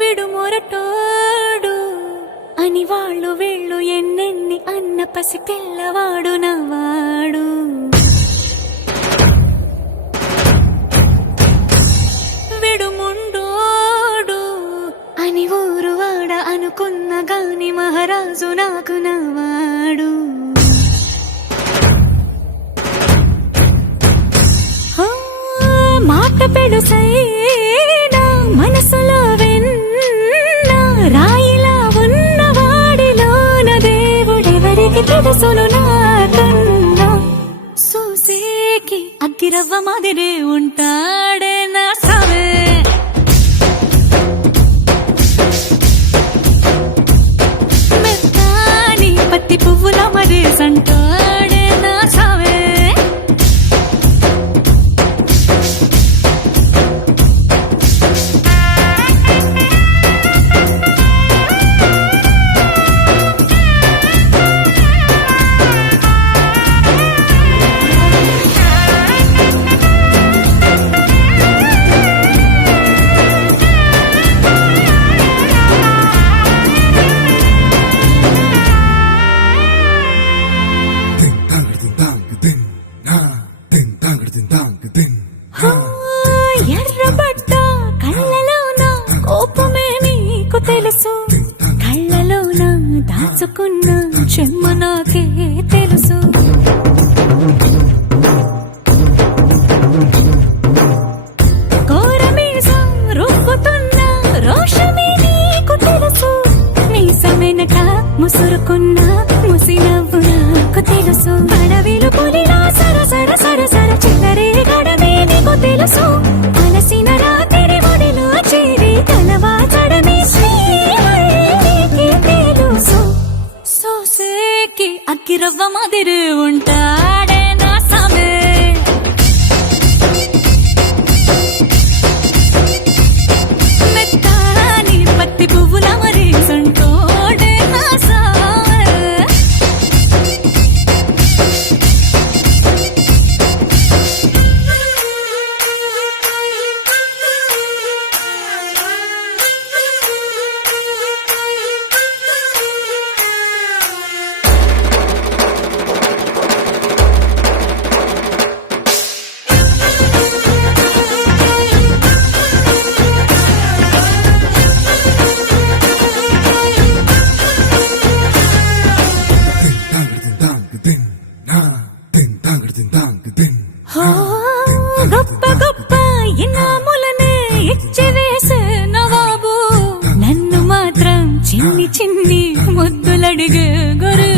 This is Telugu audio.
విడుమొరటోడు అని వాళ్ళు వీళ్ళు ఎన్నెన్ని అన్న పసి పిల్లవాడు నవ్వాడు. విడుముండోడు అని ఊరు వాడ అనుకున్న గాని మహారాజు నాకు నవ్వాడు. మాట పెడుసైనా మనసులో వెన్న రాయిలా ఉన్నవాడిలోన దేవుడెవరికి తెలుసును నాకన్నా. సూసేకి అగ్గిరవ్వ మాదిరే ఉంటాడే నా సామే. మెత్తాని పత్తి పువ్వుల మరేసంటాడే నా సామే. ఎర్రబడ్డ కళ్ళలోన కోపమే నీకు తెలుసు, కళ్ళలోన దాచుకున్న చెమ్మ నాకే తెలుసు. కోరమీసం రుబ్బుతున్న రోషమే నీకు తెలుసు, మీసమెనక ముసురుకున్న ముసినవ్వు నాకు తెలుసు. అడవిలు పులిలా సరసర సరసర చిల్లరే గడమే నీకు తెలుసు. అలసిన రాత్రి ఒడిలో చేరి కలవాచడమే శ్రీకి తెలుసు. సోసేకి అగ్గిరవ్వ మాదిరి ఉంటాడే నా సామే. మెత్తాని పత్తి పువ్వుల మరేసంటోడే నా సామే. గొప్ప గొప్ప ఇనాములనే ఇచ్చి వేసే నవాబు, నన్ను మాత్రం చిన్ని చిన్ని ముద్దులడిగే గురు.